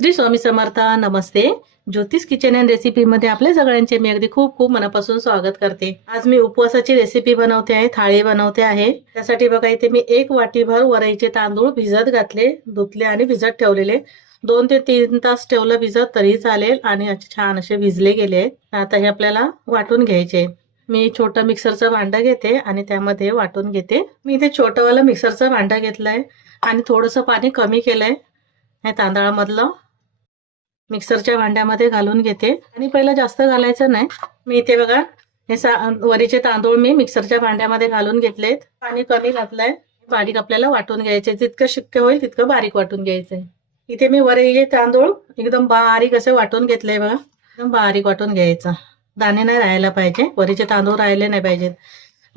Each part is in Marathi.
श्री स्वामी समर्था नमस्ते. ज्योतिष किचन अँड रेसिपीमध्ये आपल्या सगळ्यांचे मी अगदी खूप खूप मनापासून स्वागत करते. आज मी उपवासाची रेसिपी बनवते आहे थाळी बनवते आहे. त्यासाठी बघा इथे मी एक वाटीभर वरईचे तांदूळ भिजत घातले धुतले आणि भिजत ठेवलेले. दोन ते तीन तास ठेवलं भिजत तरी चालेल आणि असे छान असे भिजले गेले आता हे आपल्याला वाटून घ्यायचे. मी छोटं मिक्सरचं भांडं घेते आणि त्यामध्ये वाटून घेते. मी इथे छोटंवालं मिक्सरचं भांडं घेतलंय आणि थोडंसं पाणी कमी केलंय. हे तांदळामधलं. मिक्सरच्या भांड्यामध्ये घालून घेते. आणि पहिलं जास्त घालायचं नाही. मी इथे बघा हे सा वरीचे तांदूळ मी मिक्सरच्या भांड्यामध्ये घालून घेतलेत. पाणी कमी घातलंय. बारीक आपल्याला वाटून घ्यायचे. जितकं शक्य होईल तितकं बारीक वाटून घ्यायचंय इथे मी वरीचे तांदूळ एकदम बारीक असे वाटून घेतले बघा. एकदम बारीक वाटून घ्यायचं. दाणे नाही राहायला पाहिजे. वरीचे तांदूळ राहिले नाही पाहिजेत.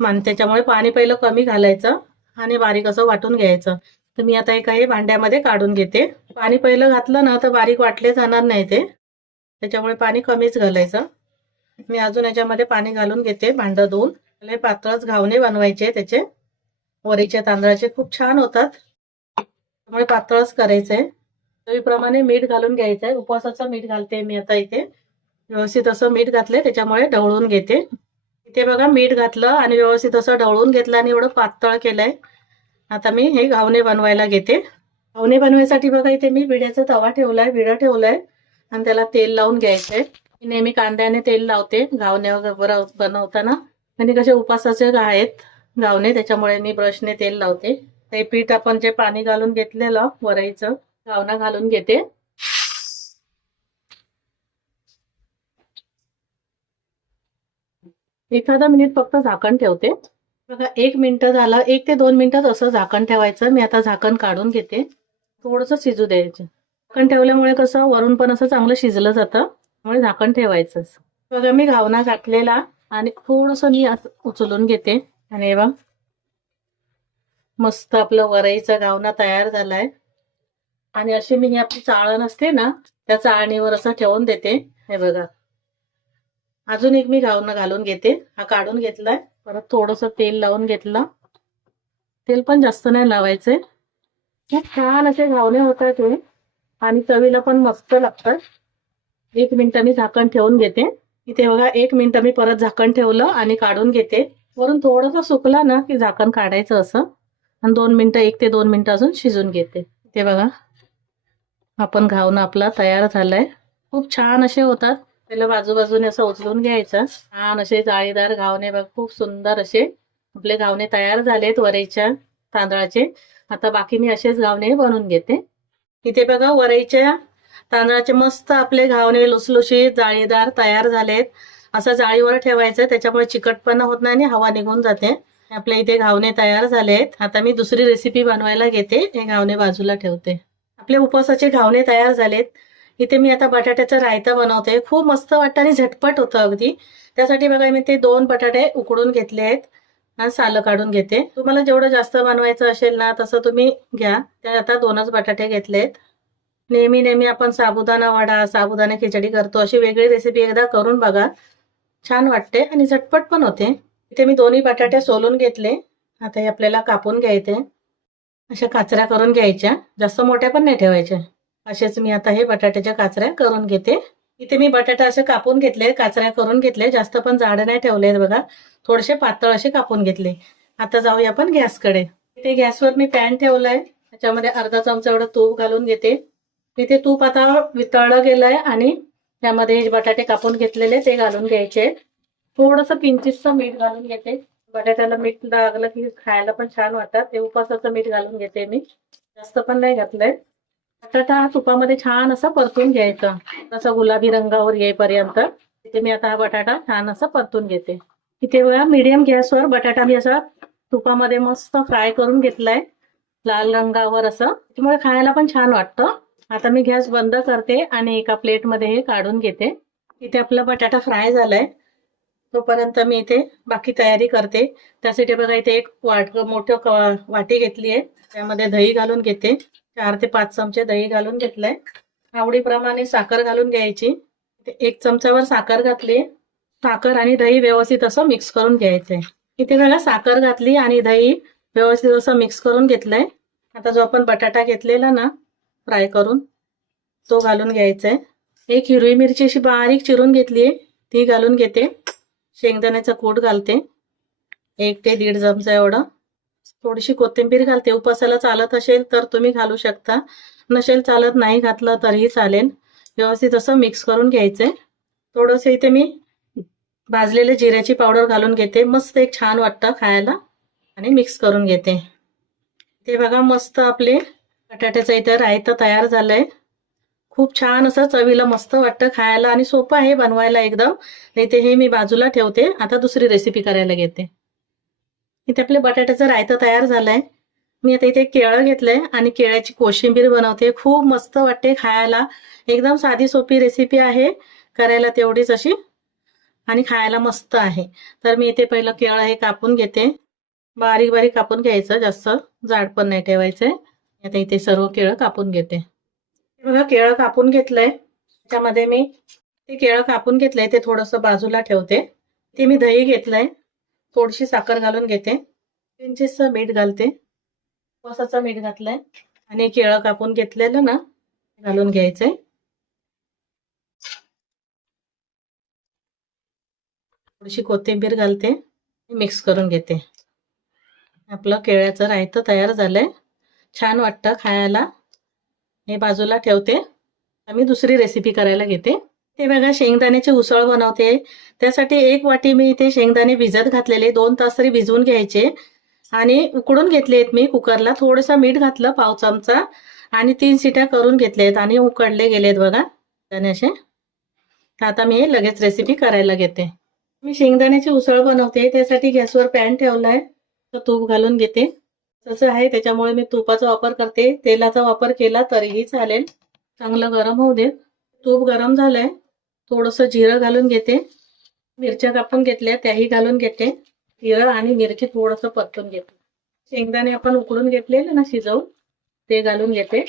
मान त्याच्यामुळे पाणी पहिलं कमी घालायचं आणि बारीक असं वाटून घ्यायचं. तर मी आता हे काही भांड्यामध्ये काढून घेते. पाणी पहिलं घातलं ना तर बारीक वाटले जाणार नाही ते. त्याच्यामुळे पाणी कमीच घालायचं. मी अजून याच्यामध्ये पाणी घालून घेते भांडं धुवून. लय पातळच घावणे बनवायचे त्याचे. वरीच्या तांदळाचे खूप छान होतात. त्यामुळे पातळच करायचंय चवीप्रमाणे मीठ घालून घ्यायचंय. उपवासाचं मीठ घालते मी आता इथे. व्यवस्थित असं मीठ घातले त्याच्यामुळे ढवळून घेते. इथे बघा मीठ घातलं आणि व्यवस्थित असं ढवळून घेतलं आणि एवढं पातळ केलंय. आता मी हे घावणे बनवायला घेते. घावणे बनवायसाठी बघा इथे मी विड्याचा तवा ठेवलाय विडा ठेवलाय. आणि त्याला तेल लावून घ्यायचंय. मी नेहमी कांद्याने तेल लावते घावणे वगैरे बनवताना. आणि कसे उपासाचे आहेत घावणे त्याच्यामुळे मी ब्रशने तेल लावते. ते पीठ आपण जे पाणी घालून घेतलेलं वरईचं घावणा घालून घेते. एखादा मिनिट फक्त झाकण ठेवते. बघा एक मिनिट झालं. एक ते दोन मिनिटात असं झाकण ठेवायचं. मी आता झाकण काढून घेते. थोडंसं शिजू द्यायचं. झाकण ठेवल्यामुळे कसं वरून पण असं चांगलं शिजलं जातं. त्यामुळे झाकण ठेवायचं बघा मी घावना घातलेला आणि थोडंसं मी उचलून घेते. आणि बघ मस्त आपलं वरईचा घावना तयार झालाय. आणि अशी मी ही आपली चाळण असते ना त्या चाळणीवर असं ठेवून देते. हे बघा. अजून एक मी घावणं घालून घेते. हा काढून घेतलाय. परत थोडस तेल लावून घेतलं. तेल पण जास्त नाही लावायचंय खूप छान असे घावणे होतात हे. आणि चवीला पण मस्त लागतात. एक मिनिट मी झाकण ठेवून घेते. इथे बघा एक मिनिट मी परत झाकण ठेवलं आणि काढून घेते. वरून थोडंसं सुकला ना की झाकण काढायचं असं. आणि दोन मिनिटं एक ते दोन मिनिटं अजून शिजून घेते. ते बघा आपण घावणं आपला तयार झालाय. खूप छान असे होतात. त्याला बाजूबाजूने असं उचलून घ्यायचं. छान असे जाळीदार घावणे बघ खूप सुंदर असे आपले घावणे तयार झालेत वरईच्या तांदळाचे. आता बाकी मी असेच घावणे बनवून घेते. इथे बघा वरईच्या तांदळाचे मस्त आपले घावणे लुसलुशीत जाळीदार तयार झालेत. असं जाळीवर ठेवायचं त्याच्यामुळे चिकटपणा होत नाही आणि हवा निघून जाते. आपल्या इथे घावणे तयार झालेत. आता मी दुसरी रेसिपी बनवायला घेते. हे घावणे बाजूला ठेवते. आपले उपवासाचे घावणे तयार झालेत. इथे मी आता बटाट्याचा रायता बनवते. खूप मस्त वाटतं आणि झटपट होतं अगदी. त्यासाठी बघा मी ते दोन बटाटे उकडून घेतले आहेत आणि सालं काढून घेते. तुम्हाला जेवढं जास्त बनवायचं असेल ना तसं तुम्ही घ्या. त्या आता दोनच बटाटे घेतले आहेत. नेहमी नेहमी आपण साबुदाणा वडा साबुदाणा खिचडी करतो. अशी वेगळी रेसिपी एकदा करून बघा. छान वाटते आणि झटपट पण होते. इथे मी दोन्ही बटाटे सोलून घेतले. आता हे आपल्याला कापून घ्यायचे. अशा काचऱ्या करून घ्यायच्या. जास्त मोठ्या पण नाही ठेवायच्या. असेच मी आता हे बटाट्याच्या काचऱ्या करून घेते. इथे मी बटाटा असे कापून घेतले काचऱ्या करून घेतले. जास्त पण जाड नाही ठेवले बघा. थोडेसे पातळ असे कापून घेतले. आता जाऊया आपण गॅसकडे. इथे गॅसवर मी पॅन ठेवलाय. त्याच्यामध्ये अर्धा चमचा एवढं तूप घालून घेते. इथे तूप आता वितळलं गेलंय आणि त्यामध्ये बटाटे कापून घेतलेले ते घालून घ्यायचे. थोडस किंचितचं मीठ घालून घेते. बटाट्याला मीठ लागलं की खायला पण छान वाटतात. ते उपासाचं मीठ घालून घेते मी. जास्त पण नाही घातलंय. बटाटा तुपामध्ये छान असं परतून घ्यायचं. असं गुलाबी रंगावर येईपर्यंत इथे मी आता हा बटाटा छान असा परतून घेते. इथे बघा मीडियम गॅसवर बटाटा मी असा तुपामध्ये मस्त फ्राय करून घेतलाय. लाल रंगावर असं. त्यामुळे खायला पण छान वाटतं. आता मी गॅस बंद करते आणि एका प्लेटमध्ये हे काढून घेते. इथे आपला बटाटा फ्राय झालाय. तोपर्यंत मी इथे बाकी तयारी करते. त्यासाठी बघा इथे एक वाट मोठं वाटी घेतली आहे. त्यामध्ये दही घालून घेते. चार ते पाच चमचे दही घालून घेतलंय. आवडीप्रमाणे साखर घालून घ्यायची. एक चमचावर साखर घातली. साखर आणि दही व्यवस्थित असं मिक्स करून घ्यायचंय. इथे बघा साखर घातली आणि दही व्यवस्थित असं मिक्स करून घेतलंय. आता जो आपण बटाटा घेतलेला ना फ्राय करून तो घालून घ्यायचा आहे एक हिरवी मिरची अशी बारीक चिरून घेतली. आहे ती घालून घेते. शेंगदाण्याचा कूट घालते. एक ते दीड चमचा एवढं. थोडीशी कोथिंबीर घालते. उपासाला चालत असेल तर तुम्ही घालू शकता. नसेल चालत नाही घातलं तरीही चालेल. व्यवस्थित असं मिक्स करून घ्यायचंय थोडंसं इथे मी भाजलेले जिऱ्याची पावडर घालून घेते. मस्त एक छान वाटतं खायला. आणि मिक्स करून घेते. ते बघा मस्त आपले बटाट्याचं इथं रायतं तयार झालंय. खूप छान असं चवीला मस्त वाटतं खायला आणि सोपं आहे बनवायला एकदम. इथे हे मी बाजूला ठेवते. आता दुसरी रेसिपी करायला घेते. इथे आपले बटाट्याचं रायतं तयार झालंय. मी आता इथे केळं घेतलंय आणि केळ्याची कोशिंबीर बनवते. खूप मस्त वाटते खायला. एकदम साधी सोपी रेसिपी आहे. करायला तेवढीच अशी. आणि खायला मस्त आहे. तर मी इथे पहिलं केळं हे कापून घेते. बारीक बारीक कापून घ्यायचं. जास्त जाड पण नाही ठेवायचंय आता इथे सर्व केळं कापून घेते. बघा केळं कापून घेतलंय. त्यामध्ये मी ते केळं कापून घेतलंय. ते थोडंसं बाजूला ठेवते. ते मी दही घेतलंय. थोडीशी साखर घालून घेते. किंचितस मीठ घालते. उपवासाचं मीठ घातलंय. आणि केळं कापून घेतलेलं ना घालून घ्यायचंय. थोडीशी कोथिंबीर घालते. मिक्स करून घेते. आपलं केळ्याचं रायतं तयार झालंय. छान वाटतं खायला. हे बाजूला ठेवते. मी दुसरी रेसिपी करायला घेते. ते बघा शेंगदाण्याची उसळ बनवते. त्यासाठी एक वाटी मी इथे शेंगदाणे भिजत घातलेले. दोन तास तरी भिजवून घ्यायचे. आणि उकडून घेतले आहेत मी कुकरला. थोडंसं मीठ घातलं पाव चमचा. आणि तीन सिट्या करून घेतलेत आणि उकडले गेलेत बघा त्याने असे. तर आता मी लगेच रेसिपी करायला घेते. मी शेंगदाण्याची उसळ बनवते. त्यासाठी गॅसवर पॅन ठेवलाय. तर तूप घालून घेते. तसं आहे त्याच्यामुळे मी तुपाचा वापर करते. तेलाचा वापर केला तरीही चालेल. चांगलं गरम होऊ दे. तूप गरम झालंय. थोडंसं जिरं घालून घेते. मिरच्या कापून घेतल्या त्याही घालून घेते. जिरं आणि मिरची थोडंसं परतून घेते. शेंगदाणे आपण उकळून घेतलेले ना शिजवून ते घालून घेते.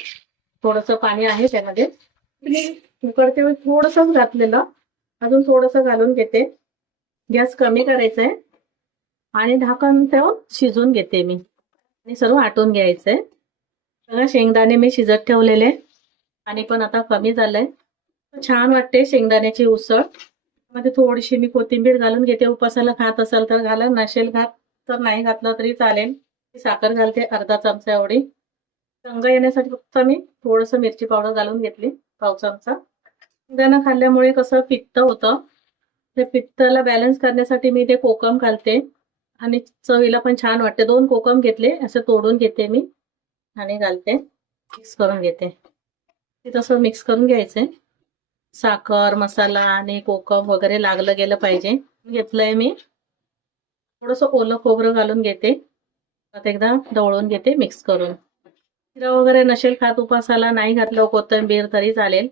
थोडंसं पाणी आहे त्यामध्ये. उकडते वेळी थोडंसंच घातलेलं. अजून थोडंसं घालून घेते. गॅस कमी करायचा आहे. आणि ढाकण ठेवून शिजून घेते मी. आणि सर्व आटून घ्यायचंय. सगळं शेंगदाणे मी शिजत ठेवलेले. आणि पण आता कमी झालंय. छान वाटते शेंगदाण्याची उसळ. मध्ये थोडीशी मी कोथिंबीर घालून घेते. उपासाला खात असाल तर घाला नसेल घात तर नाही घातलं तरी चालेल. साखर घालते अर्धा चमचा एवढी. रंग येण्यासाठी फक्त मी थोडस मिरची पावडर घालून घेतली पाव चमचा. शेंगदाणा खाल्ल्यामुळे कसं पित्त होतं. ते पित्ताला बॅलन्स करण्यासाठी मी ते कोकम घालते. आणि चवीला पण छान वाटते. दोन कोकम घेतले असं तोडून घेते मी. आणि घालते मिक्स करून घेते. ते तसं मिक्स करून घ्यायचंय. साखर मसाला आणि कोकम वगैरे लागलं गेलं पाहिजे. घेतलंय मी. थोडंसं ओलं खोबरं घालून घेते. आता एकदा ढवळून घेते मिक्स करून. शिरा वगैरे नसेल खात उपासाला नाही घातलं कोथिंबीर तरी चालेल.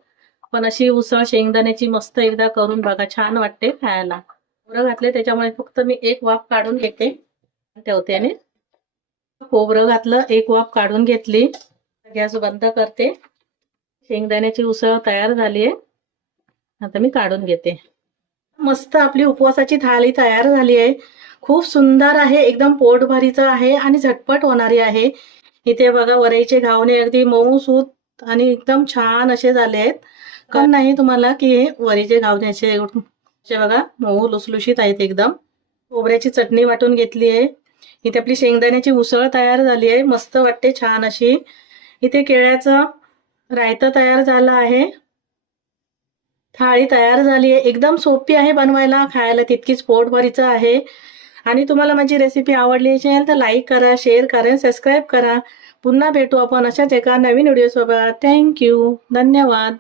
पण अशी उसळ शेंगदाण्याची मस्त एकदा करून बघा छान वाटते खायला. खोबरं घातले त्याच्यामुळे फक्त मी एक वाफ काढून घेते. ठेवते आणि खोबरं घातलं एक वाफ काढून घेतली. गॅस बंद करते. शेंगदाण्याची उसळ तयार झाली आहे आता मी काढून घेते. मस्त आपली उपवासाची थाळी तयार झाली आहे. खूप सुंदर आहे एकदम पोटभरीचं आहे आणि झटपट होणारी आहे. इथे बघा वरईचे घावणे अगदी मऊ सूत आणि एकदम छान असे झाले आहेत. कारण नाही तुम्हाला की हे वरीचे घावणे असे बघा मऊ लुसलुशीत आहेत एकदम. खोबऱ्याची चटणी वाटून घेतली आहे. इथे आपली शेंगदाण्याची उसळ तयार झाली आहे. मस्त वाटते छान अशी. इथे केळ्याचं रायतं तयार झालं आहे. थाळी तयार झाली आहे. एकदम सोपी आहे बनवायला. खायला तितकीच पोटभरीचं आहे. आणि तुम्हाला माझी रेसिपी आवडली असेल तर लाईक करा शेअर करा सबस्क्राईब करा. पुन्हा भेटू आपण अशाच एका नवीन व्हिडिओसोबत थँक्यू धन्यवाद.